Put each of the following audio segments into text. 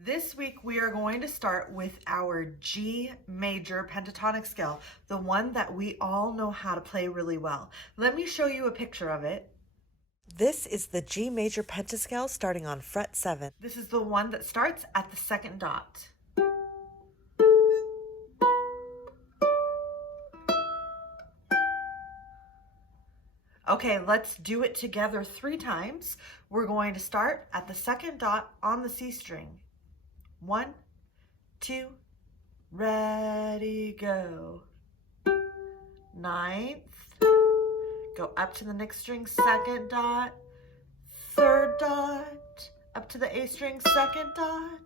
This week we are going to start with our G major pentatonic scale, the one that we all know how to play really well. Let me show you a picture of it. This is the G major pentascale starting on fret 7. This is the one that starts at the second dot. Okay, let's do it together 3 times. We're going to start at the second dot on the C string. 1, 2, ready, go. 9th, go up to the next string, second dot, third dot, up to the A string, second dot,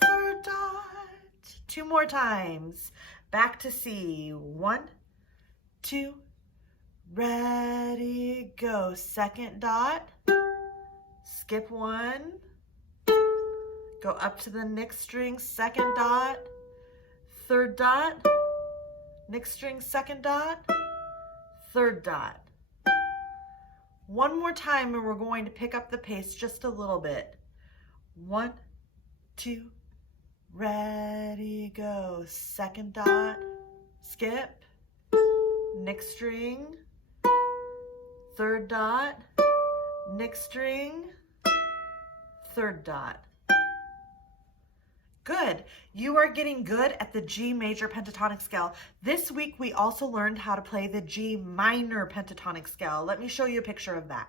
third dot. 2 more times. Back to C. 1, 2, ready, go. Second dot, skip 1, go up to the next string, second dot, third dot, next string, second dot, third dot. 1 more time and we're going to pick up the pace just a little bit. 1, 2, ready, go. Second dot, skip, next string, third dot, next string, third dot. Good. You are getting good at the G major pentatonic scale. This week we also learned how to play the G minor pentatonic scale. Let me show you a picture of that.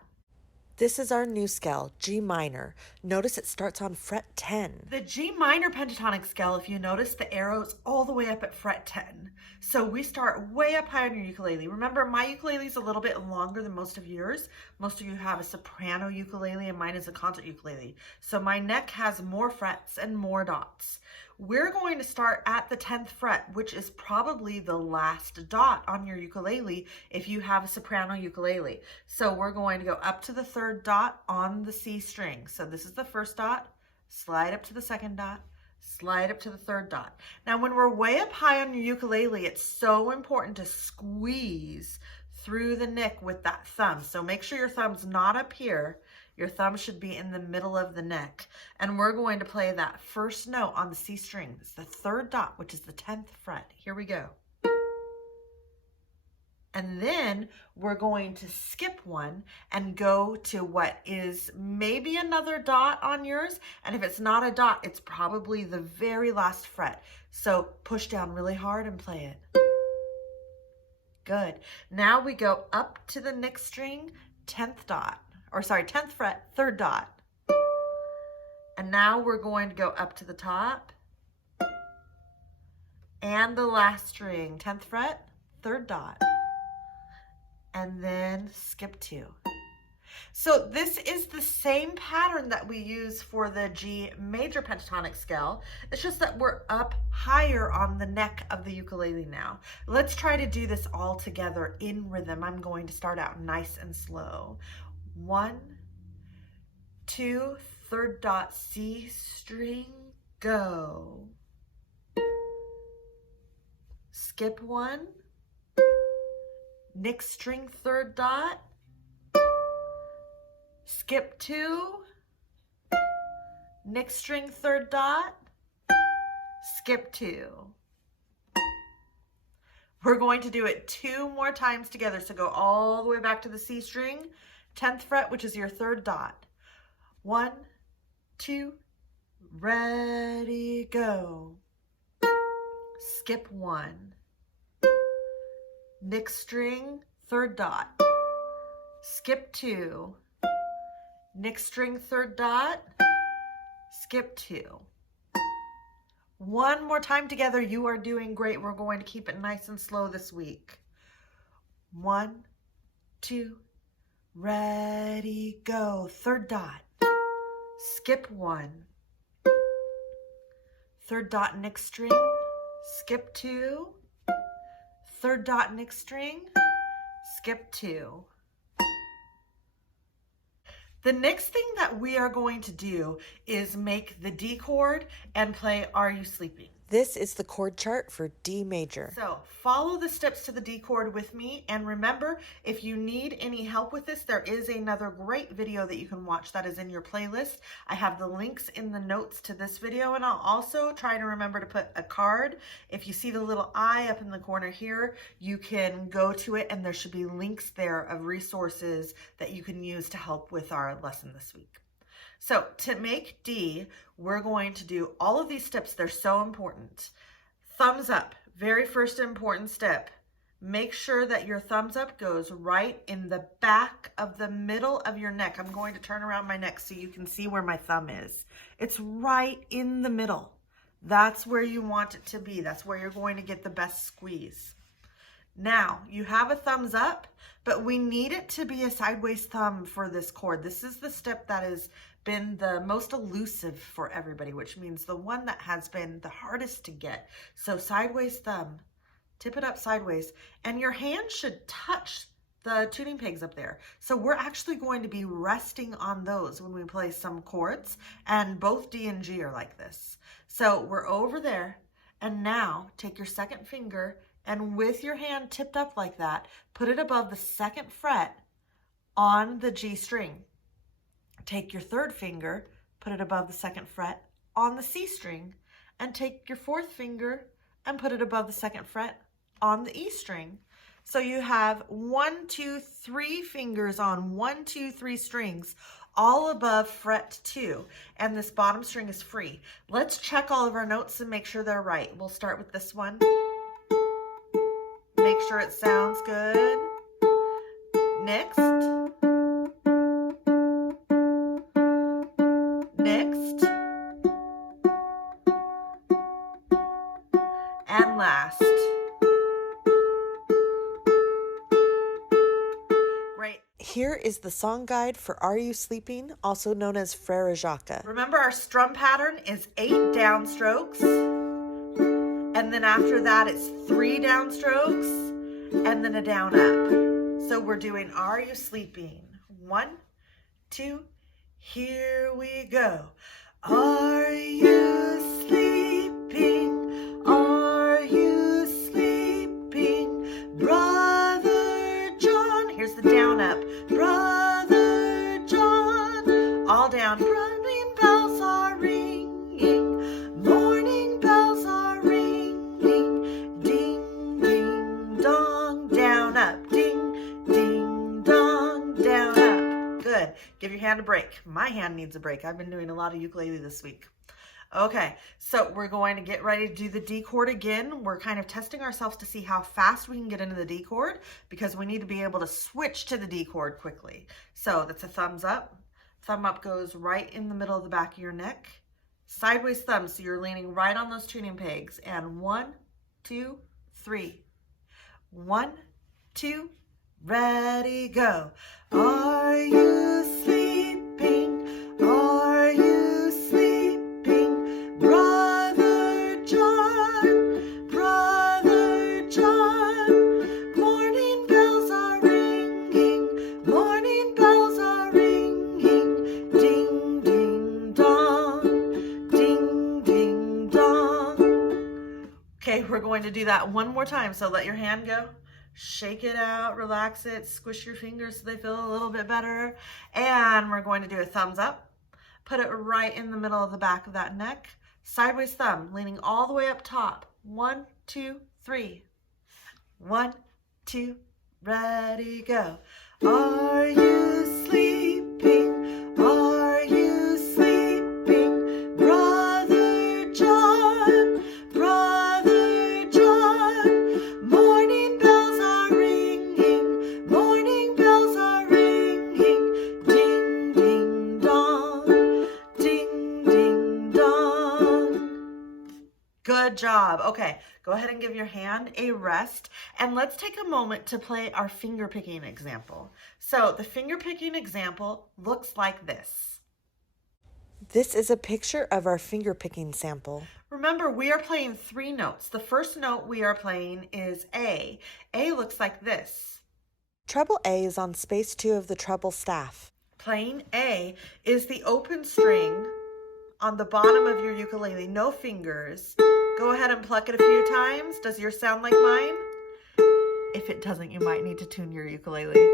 This is our new scale, G minor. Notice it starts on fret 10. The G minor pentatonic scale, if you notice, the arrow's all the way up at fret 10. So we start way up high on your ukulele. Remember, my ukulele is a little bit longer than most of yours. Most of you have a soprano ukulele and mine is a concert ukulele. So my neck has more frets and more dots. We're going to start at the 10th fret, which is probably the last dot on your ukulele if you have a soprano ukulele. So we're going to go up to the third dot on the C string. So this is the first dot, slide up to the second dot, slide up to the third dot. Now when we're way up high on your ukulele, it's so important to squeeze through the neck with that thumb. So make sure your thumb's not up here. Your thumb should be in the middle of the neck. And we're going to play that first note on the C string. It's the third dot, which is the 10th fret. Here we go. And then we're going to skip 1 and go to what is maybe another dot on yours. And if it's not a dot, it's probably the very last fret. So push down really hard and play it. Good. Now we go up to the next string, 10th dot. 10th fret, third dot. And now we're going to go up to the top and the last string, 10th fret, third dot, and then skip 2. So this is the same pattern that we use for the G major pentatonic scale. It's just that we're up higher on the neck of the ukulele now. Let's try to do this all together in rhythm. I'm going to start out nice and slow. 1, 2, third dot, C string, go. Skip 1, next string, third dot, skip 2, next string, third dot, skip 2. We're going to do it 2 more times together. So go all the way back to the C string, 10th fret, which is your third dot. 1, 2, ready, go. Skip 1. Next string, third dot. Skip 2. Next string, third dot. Skip 2. 1 more time together. You are doing great. We're going to keep it nice and slow this week. 1, 2, ready, go. Third dot. Skip 1. Third dot, next string. Skip 2. Third dot, next string. Skip 2. The next thing that we are going to do is make the D chord and play Are You Sleeping? This is the chord chart for D major. So follow the steps to the D chord with me, and remember, if you need any help with this, there is another great video that you can watch that is in your playlist. I have the links in the notes to this video, and I'll also try to remember to put a card. If you see the little eye up in the corner here, you can go to it, and there should be links there of resources that you can use to help with our lesson this week. So to make D, we're going to do all of these steps. They're so important. Thumbs up, very first important step. Make sure that your thumbs up goes right in the back of the middle of your neck. I'm going to turn around my neck so you can see where my thumb is. It's right in the middle. That's where you want it to be. That's where you're going to get the best squeeze. Now, you have a thumbs up, but we need it to be a sideways thumb for this chord. This is the step that has been the most elusive for everybody, which means the one that has been the hardest to get. So sideways thumb, tip it up sideways, and your hand should touch the tuning pegs up there. So we're actually going to be resting on those when we play some chords, and both D and G are like this. So we're over there, and now take your second finger, and with your hand tipped up like that, put it above the second fret on the G string. Take your third finger, put it above the second fret on the C string, and take your fourth finger and put it above the second fret on the E string. So you have 1, 2, 3 fingers on 1, 2, 3 strings, all above fret 2, and this bottom string is free. Let's check all of our notes and make sure they're right. We'll start with this one. Make sure it sounds good. Next. Next. And last. Great. Here is the song guide for Are You Sleeping, also known as Frere Jacques. Remember, our strum pattern is 8 downstrokes, and then after that it's 3 downstrokes, and then a down up. So we're doing Are You Sleeping? 1, 2, here we go. Are you sleeping? Are you sleeping? Brother John. Here's the down up. Brother John. All down. Morning bells are ringing. Morning bells are ringing. Ding, ding, dong. Down up. Ding, ding, dong. Down up. Good. Give your hand a break. My hand needs a break. I've been doing a lot of ukulele this week. Okay, so we're going to get ready to do the D chord again. We're kind of testing ourselves to see how fast we can get into the D chord because we need to be able to switch to the D chord quickly. So that's a thumbs up. Thumb up goes right in the middle of the back of your neck. Sideways thumb, so you're leaning right on those tuning pegs. And 1, 2, 3. 1, 2, ready, go. Are you sleeping? Are you sleeping? Brother John, Brother John. Morning bells are ringing, morning bells are ringing. Ding, ding, dong, ding, ding, dong. Okay, we're going to do that one more time, so let your hand go. Shake it out, relax it, squish your fingers so they feel a little bit better. And we're going to do a thumbs up. Put it right in the middle of the back of that neck. Sideways thumb, leaning all the way up top. 1, 2, 3. 1, 2, ready, go. Are you sleeping? Are you sleeping? Brother John, Brother John. Morning bells are ringing, morning bells are ringing. Ding, ding, dong, ding, ding, dong. Good job. Okay, go ahead and give your hand a rest, and let's take a moment to play our finger picking example. So the finger picking example looks like this. This is a picture of our finger picking sample. Remember, we are playing 3 notes. The first note we are playing is A. A looks like this. Treble A is on space 2 of the treble staff. Playing A is the open string on the bottom of your ukulele, no fingers, Go ahead and pluck it a few times. Does yours sound like mine? If it doesn't, you might need to tune your ukulele.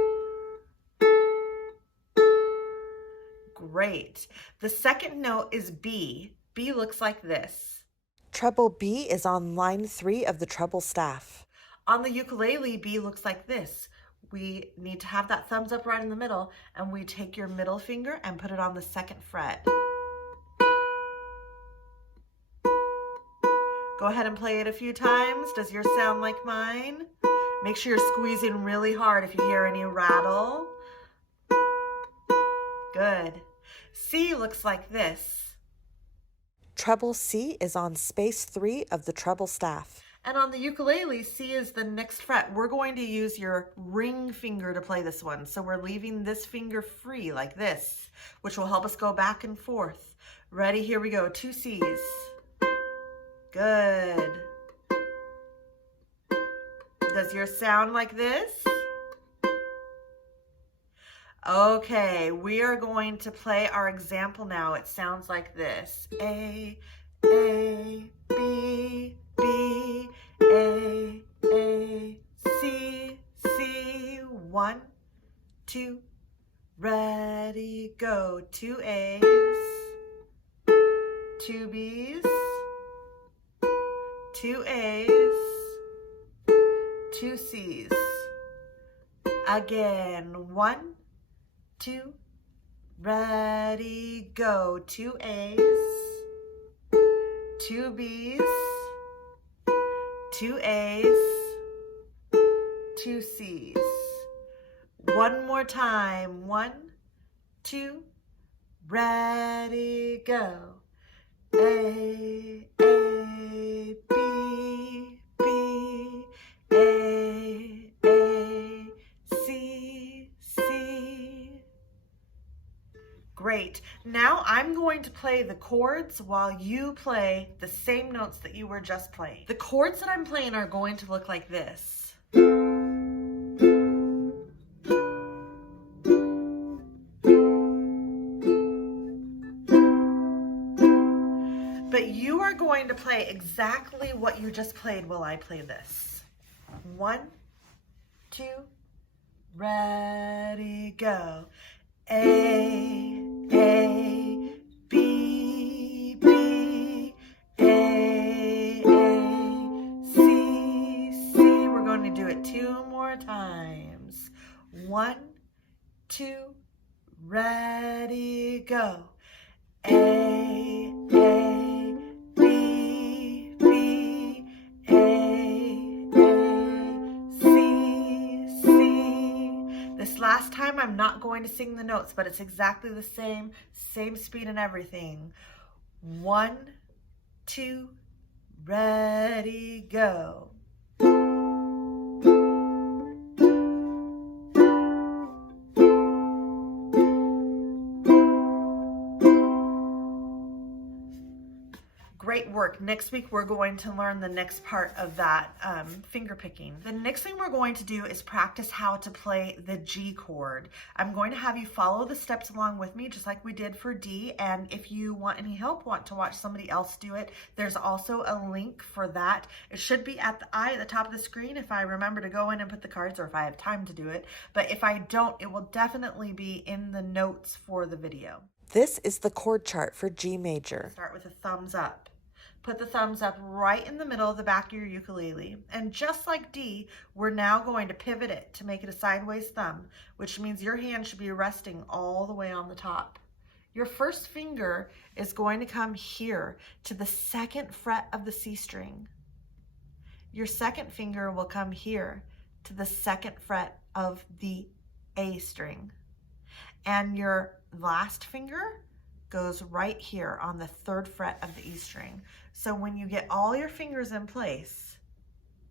Great. The second note is B. B looks like this. Treble B is on line 3 of the treble staff. On the ukulele, B looks like this. We need to have that thumbs up right in the middle, and we take your middle finger and put it on the 2nd fret. Go ahead and play it a few times. Does yours sound like mine? Make sure you're squeezing really hard if you hear any rattle. Good. C looks like this. Treble C is on space 3 of the treble staff. And on the ukulele, C is the next fret. We're going to use your ring finger to play this one. So we're leaving this finger free like this, which will help us go back and forth. Ready? Here we go. 2 C's. Good. Does yours sound like this? Okay, we are going to play our example now. It sounds like this. A, B, B, A, C, C. 1, 2, ready, go. 2 A's, 2 B's, 2 A's, 2 C's. Again, 1, 2, ready, go. 2 A's, 2 B's, 2 A's, 2 C's. One more time. 1, 2, ready, go. A, B, B, A, C, C. Great. Now I'm going to play the chords while you play the same notes that you were just playing. The chords that I'm playing are going to look like this. But you are going to play exactly what you just played while I play this. 1, 2, ready, go. A, B, B, A, C, C. We're going to do it 2 more times. 1, 2, ready, go. A, B, B, A, C, C. This last time I'm not going to sing the notes, but it's exactly the same speed and everything. 1, 2, ready, go. Great work. Next week, we're going to learn the next part of that finger picking. The next thing we're going to do is practice how to play the G chord. I'm going to have you follow the steps along with me, just like we did for D. And if you want any help, want to watch somebody else do it, there's also a link for that. It should be at the top of the screen if I remember to go in and put the cards, or if I have time to do it. But if I don't, it will definitely be in the notes for the video. This is the chord chart for G major. Start with a thumbs up. Put the thumbs up right in the middle of the back of your ukulele. And just like D, we're now going to pivot it to make it a sideways thumb, which means your hand should be resting all the way on the top. Your first finger is going to come here to the 2nd fret of the C string. Your second finger will come here to the 2nd fret of the A string. And your last finger goes right here on the 3rd fret of the E string. So when you get all your fingers in place,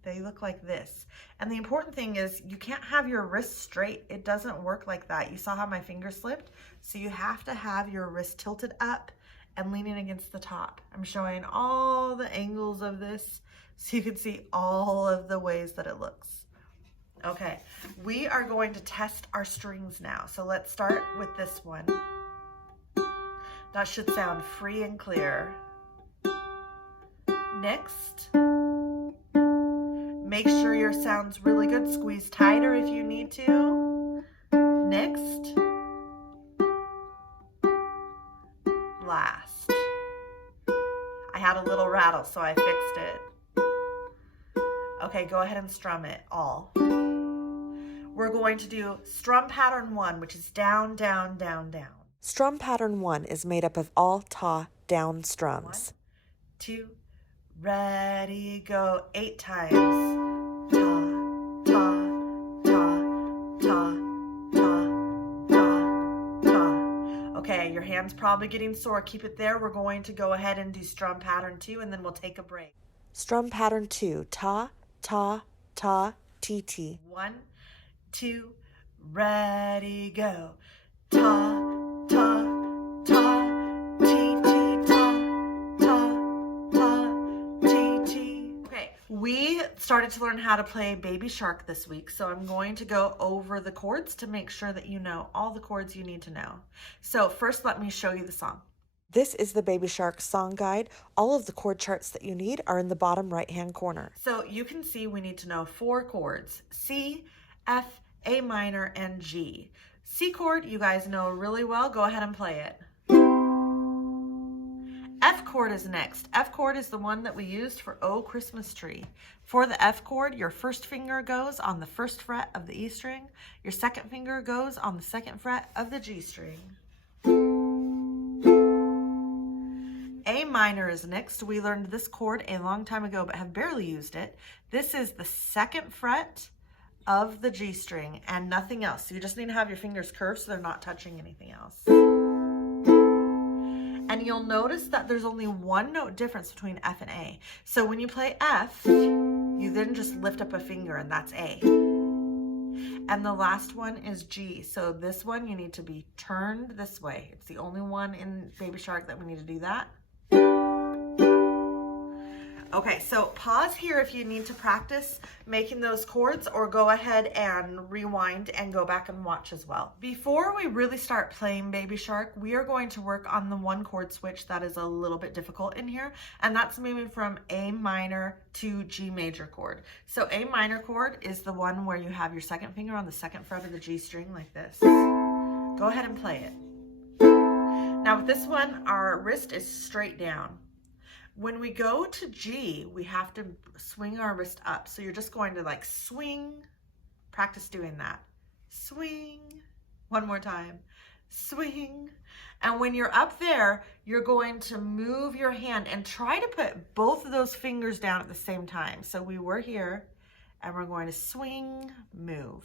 they look like this. And the important thing is you can't have your wrists straight. It doesn't work like that. You saw how my finger slipped? So you have to have your wrist tilted up and leaning against the top. I'm showing all the angles of this so you can see all of the ways that it looks. Okay, we are going to test our strings now. So let's start with this one. That should sound free and clear. Next. Make sure your sound's really good. Squeeze tighter if you need to. Next. Last. I had a little rattle, so I fixed it. Okay, go ahead and strum it all. We're going to do strum pattern 1, which is down, down, down, down. Strum pattern 1 is made up of all ta down strums. 1, 2, ready, go. 8 times. Ta, ta, ta, ta, ta, ta, ta. Okay, your hand's probably getting sore. Keep it there. We're going to go ahead and do strum pattern 2, and then we'll take a break. Strum pattern 2, ta, ta, ta, ti, ti. 1, 2, ready, go. Ta, ta, ta, ti, ti, ta, ta, ta, ti, ti. Okay, we started to learn how to play Baby Shark this week, so I'm going to go over the chords to make sure that you know all the chords you need to know. So first, let me show you the song. This is the Baby Shark song guide. All of the chord charts that you need are in the bottom right-hand corner. So you can see we need to know 4 chords: C, F, A minor, and G. C chord, you guys know really well. Go ahead and play it. F chord is next. F chord is the one that we used for Oh Christmas Tree. For the F chord, your first finger goes on the first fret of the E string. Your second finger goes on the second fret of the G string. A minor is next. We learned this chord a long time ago but have barely used it. This is the second fret of the G string and nothing else. So you just need to have your fingers curved so they're not touching anything else. And you'll notice that there's only 1 note difference between F and A. So when you play F, you then just lift up a finger and that's A. And the last one is G. So this one you need to be turned this way. It's the only one in Baby Shark that we need to do that. Okay, so pause here if you need to practice making those chords, or go ahead and rewind and go back and watch as well. Before we really start playing Baby Shark, we are going to work on the one chord switch that is a little bit difficult in here, and that's moving from A minor to G major chord. So A minor chord is the one where you have your second finger on the second fret of the G string like this. Go ahead and play it. Now with this one, our wrist is straight down. When we go to G, we have to swing our wrist up. So you're just going to like swing, practice doing that. Swing, one more time, swing. And when you're up there, you're going to move your hand and try to put both of those fingers down at the same time. So we were here and we're going to swing, move,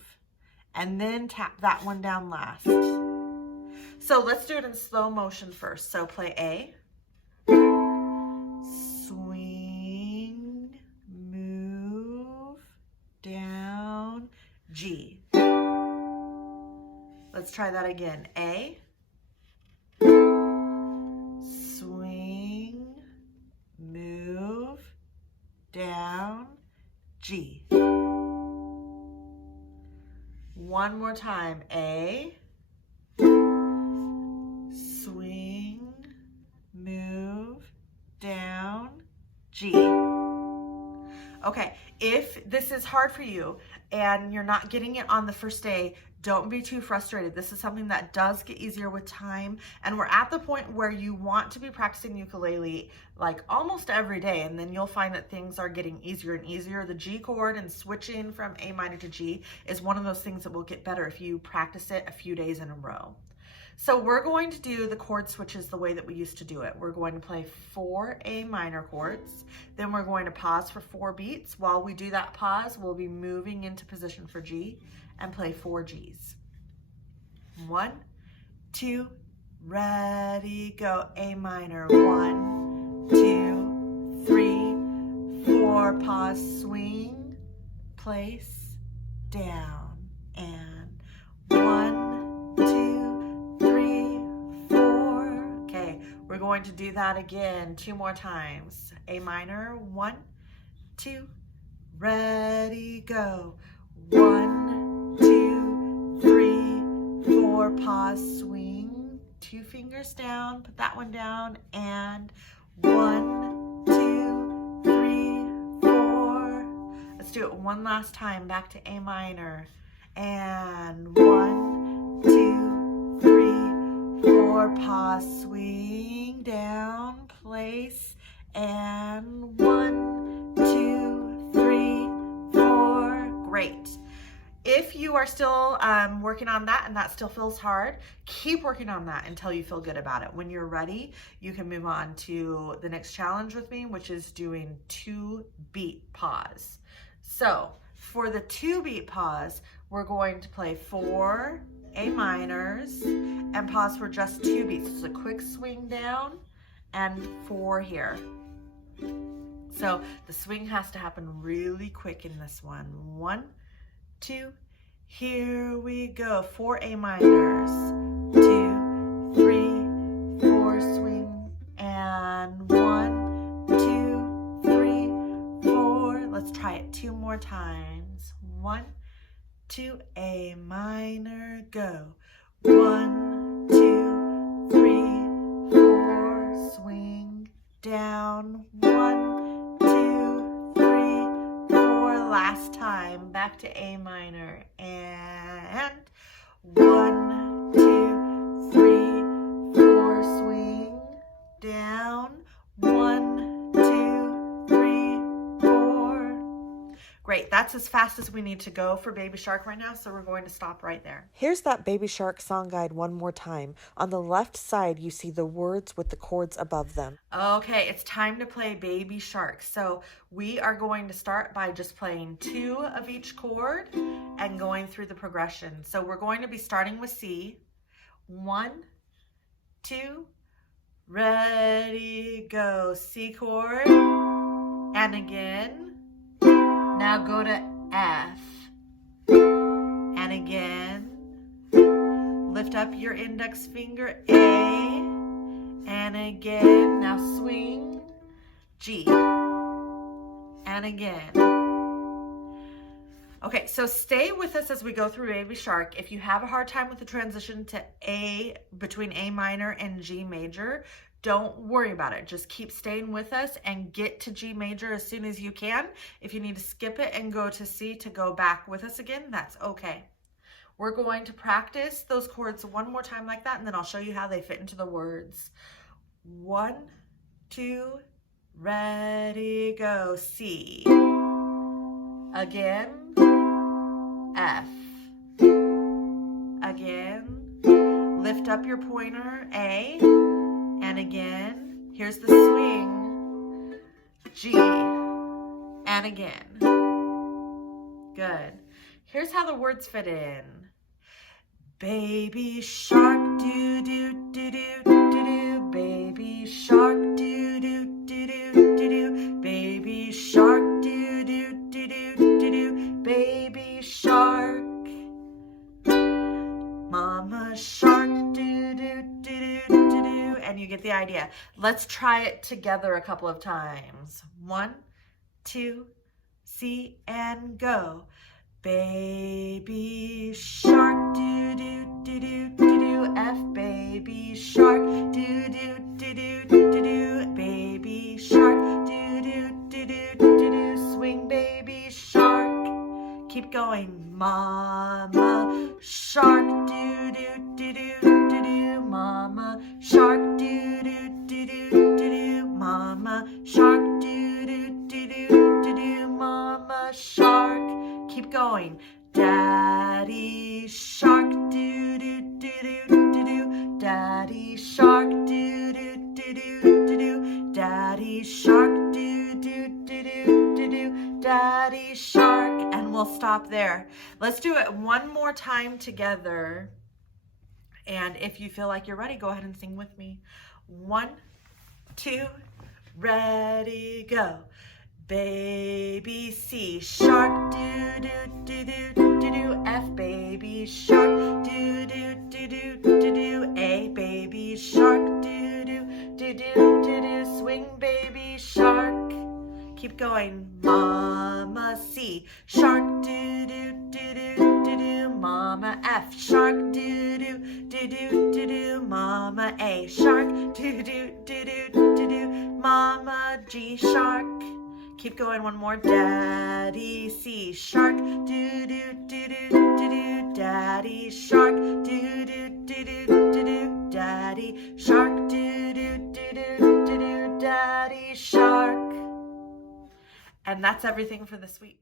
and then tap that one down last. So let's do it in slow motion first. So play A. Swing, move, down, G. Let's try that again. A. Swing, move, down, G. One more time. A. Swing, move, down, G. Okay, if this is hard for you and you're not getting it on the first day, don't be too frustrated. This is something that does get easier with time, and we're at the point where you want to be practicing ukulele like almost every day, and then you'll find that things are getting easier and easier. The G chord and switching from A minor to G is one of those things that will get better if you practice it a few days in a row. So we're going to do the chord switches the way that we used to do it. We're going to play 4 A minor chords. Then we're going to pause for 4 beats. While we do that pause, we'll be moving into position for G and play 4 Gs. 1, 2, ready, go. A minor. 1, 2, 3, 4. Pause, swing, place, down, and 1, 2, 3, 4. Okay, we're going to do that again 2 more times. A minor. 1, 2, ready, go. 1, 2, 3, 4. Pause, swing, 2 fingers down, put that one down, and 1, 2, do it one last time. Back to A minor. And 1, 2, 3, 4. Pause, swing down, place, and 1, 2, 3, 4. Great. If you are still working on that and that still feels hard, keep working on that until you feel good about it. When you're ready, you can move on to the next challenge with me, which is doing 2 beat pause. So for the 2 beat pause, we're going to play 4 A minors and pause for just 2 beats. It's a quick swing down and 4 here. So the swing has to happen really quick in this one. 1, 2, here we go. 4 A minors, 2, 3, 4, swing, and 1, 2, 3, 4. Let's try it 2 more times. 1, 2, A minor, go. 1, 2, 3, 4, swing, down, 1, 2, 3, 4. Last time, back to A minor, and 1, 2, 3, 4, swing, down, 1, 2, 3, 4. Great, that's as fast as we need to go for Baby Shark right now, so we're going to stop right there. Here's that Baby Shark song guide one more time. On the left side, you see the words with the chords above them. Okay, it's time to play Baby Shark. So we are going to start by just playing 2 of each chord and going through the progression. So we're going to be starting with C. 1, 2, ready, go. C chord, and again. Now go to F, and again. Lift up your index finger, A, and again. Now swing, G, and again. Okay, so stay with us as we go through Baby Shark. If you have a hard time with the transition to A, between A minor and G major, don't worry about it. Just keep staying with us and get to G major as soon as you can. If you need to skip it and go to C to go back with us again, that's okay. We're going to practice those chords one more time like that, and then I'll show you how they fit into the words. 1, 2, ready, go. C. Again. F. Again. Lift up your pointer, A. And again. Here's the swing. G. And again. Good. Here's how the words fit in. Baby shark, do do do do do do. Baby shark, do do do do do do. Baby shark, do do do do do do. Baby shark. Mama shark, do do do do do do. And you get the idea. Let's try it together a couple of times. 1, 2, C, and go. Baby shark, do do do do do do. F, baby shark, do do do do do do. Baby shark, do do do do do do. Swing, baby shark. Keep going. Mama shark, do do do do do do. Mama shark, do do do do do do. Mama shark, do do do do do do. Mama shark. Keep going. Daddy shark, do do do do do do. Daddy shark, do do do do do do. Daddy shark, do do do do do do. Daddy shark, and we'll stop there. Let's do it one more time together. And if you feel like you're ready, go ahead and sing with me. 1, 2, ready, go. Baby C shark, do do do do do do. F, baby shark, do do do do do do. A, baby shark, do do do do do do. Swing, baby shark. Keep going. Mama C shark, do do do do do do. Mama F shark, do do do do do do. Mama A shark, do do do do do do. Mama G shark. Keep going, one more. Daddy, C sharp, do do do do do do. Daddy sharp, do do do do do do. Daddy shark, do do do do do do. Daddy shark. And that's everything for this week.